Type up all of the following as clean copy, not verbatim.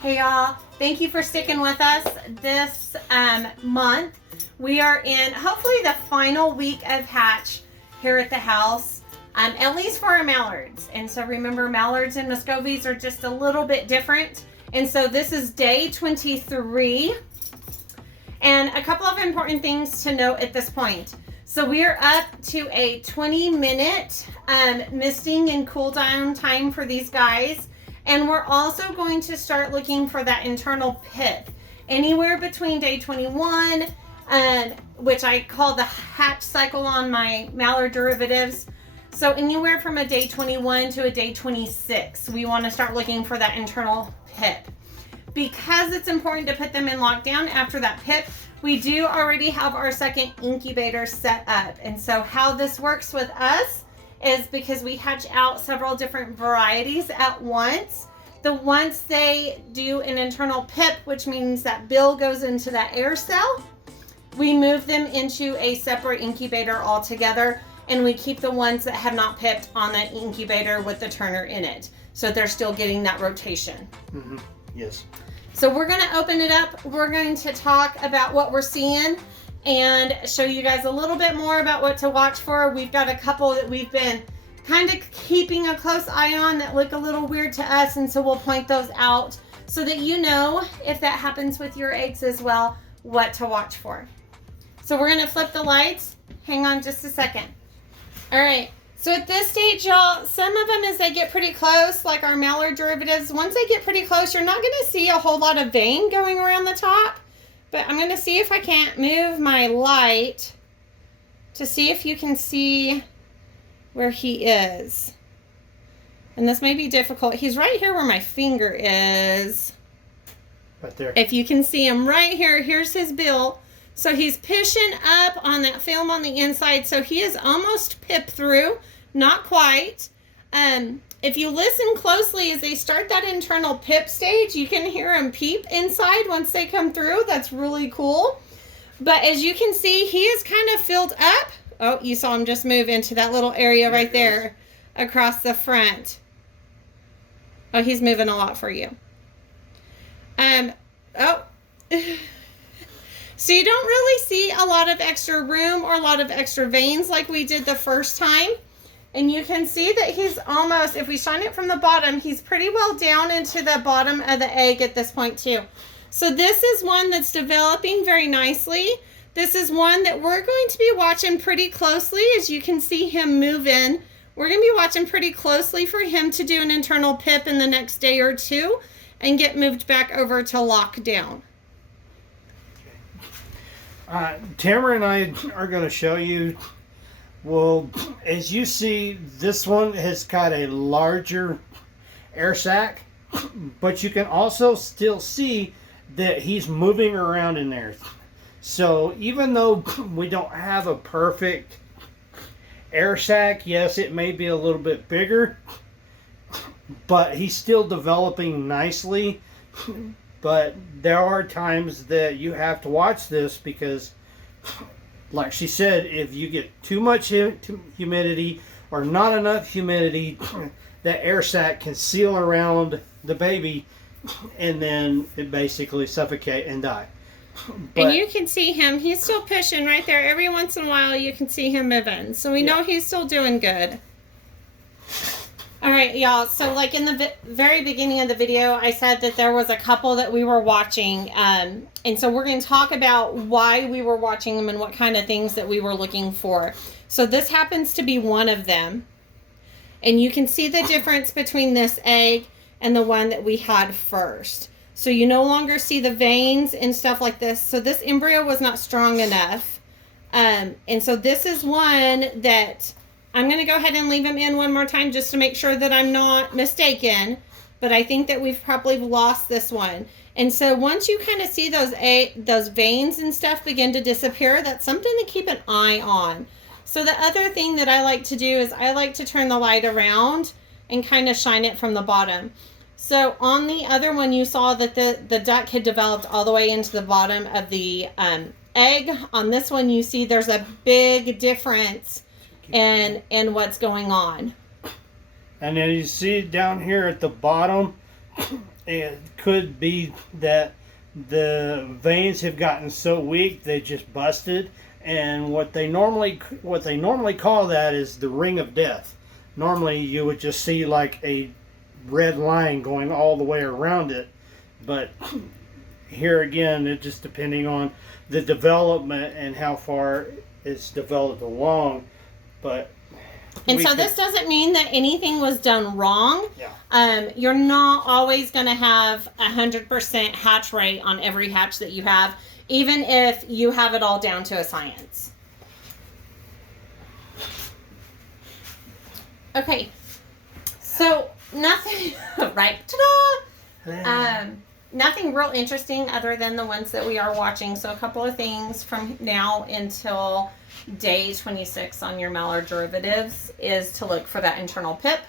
Hey y'all, thank you for sticking with us this month. We are in hopefully the final week of hatch here at the house, at least for our mallards. And so remember, mallards and Muscovies are just a little bit different. And so this is day 23. And a couple of important things to note at this point. So we are up to a 20-minute misting and cool down time for these guys. And we're also going to start looking for that internal pip. Anywhere between day 21, which I call the hatch cycle on my mallard derivatives. So anywhere from a day 21 to a day 26, we want to start looking for that internal pip. Because it's important to put them in lockdown after that pip, we do already have our second incubator set up. And so how this works with us is because we hatch out several different varieties at once. Once they do an internal pip, which means that bill goes into that air cell, we move them into a separate incubator altogether, and we keep the ones that have not pipped on that incubator with the turner in it. So they're still getting that rotation. Mm-hmm. Yes. So we're going to open it up. We're going to talk about what we're seeing and show you guys a little bit more about what to watch for. We've got a couple that we've been kind of keeping a close eye on that look a little weird to us, and so we'll point those out so that you know, if that happens with your eggs as well, what to watch for. So we're going to flip the lights. Hang on just a second. All right. So at this stage, y'all, some of them, as they get pretty close, like our mallard derivatives, once they get pretty close, you're not going to see a whole lot of vein going around the top. But I'm going to see if I can't move my light to see if you can see where he is. And this may be difficult. He's right here where my finger is. Right there. If you can see him right here, here's his bill. So he's pushing up on that film on the inside. So he is almost pipped through. Not quite. If you listen closely as they start that internal pip stage, you can hear them peep inside once they come through. That's really cool. But as you can see, he is kind of filled up. Oh, you saw him just move into that little area right there across the front. Oh, he's moving a lot for you. Oh. So you don't really see a lot of extra room or a lot of extra veins like we did the first time. And you can see that he's almost, if we shine it from the bottom, he's pretty well down into the bottom of the egg at this point too. So this is one that's developing very nicely. This is one that we're going to be watching pretty closely. As you can see him move in, we're going to be watching pretty closely for him to do an internal pip in the next day or two and get moved back over to lockdown. Tamara and I are going to show you, well, as you see, this one has got a larger air sac, but you can also still see that he's moving around in there. So even though we don't have a perfect air sac, yes, it may be a little bit bigger, but he's still developing nicely. But there are times that you have to watch this because, like she said, if you get too much humidity or not enough humidity, that air sac can seal around the baby and then it basically suffocate and die. But, and you can see him, he's still pushing right there. Every once in a while you can see him moving. So we know he's still doing good. All right, y'all. So like in the very beginning of the video, I said that there was a couple that we were watching. And so we're going to talk about why we were watching them and what kind of things that we were looking for. So this happens to be one of them. And you can see the difference between this egg and the one that we had first. So you no longer see the veins and stuff like this. So this embryo was not strong enough. And so this is one that I'm going to go ahead and leave him in one more time just to make sure that I'm not mistaken. But I think that we've probably lost this one. And so once you kind of see those veins and stuff begin to disappear, that's something to keep an eye on. So the other thing that I like to do is I like to turn the light around and kind of shine it from the bottom. So on the other one, you saw that the duck had developed all the way into the bottom of the egg. On this one, you see there's a big difference in what's going on. And then you see down here at the bottom, it could be that the veins have gotten so weak they just busted, and what they normally call that is the ring of death. Normally you would just see like a red line going all the way around it, but here again, it just depending on the development and how far it's developed along. But and so this doesn't mean that anything was done wrong. Yeah. You're not always going to have 100% hatch rate on every hatch that you have, even if you have it all down to a science. Okay, so nothing, right? Ta-da! Nothing real interesting other than the ones that we are watching. So a couple of things from now until day 26 on your mallard derivatives is to look for that internal pip.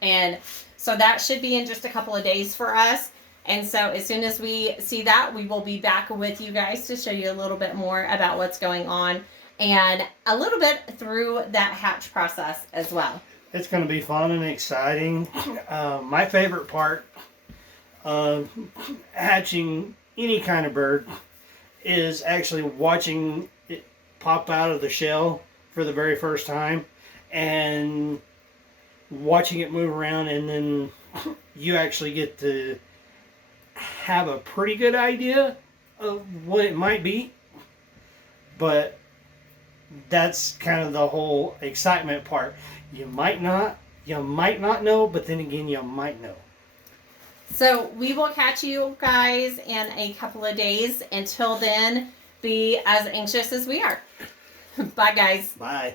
And so that should be in just a couple of days for us. And so as soon as we see that, we will be back with you guys to show you a little bit more about what's going on and a little bit through that hatch process as well. It's going to be fun and exciting. My favorite part of hatching any kind of bird is actually watching it pop out of the shell for the very first time and watching it move around, and then you actually get to have a pretty good idea of what it might be. But that's kind of the whole excitement part. You might not know, but then again, you might know. So we will catch you guys in a couple of days. Until then, be as anxious as we are. Bye, guys. Bye.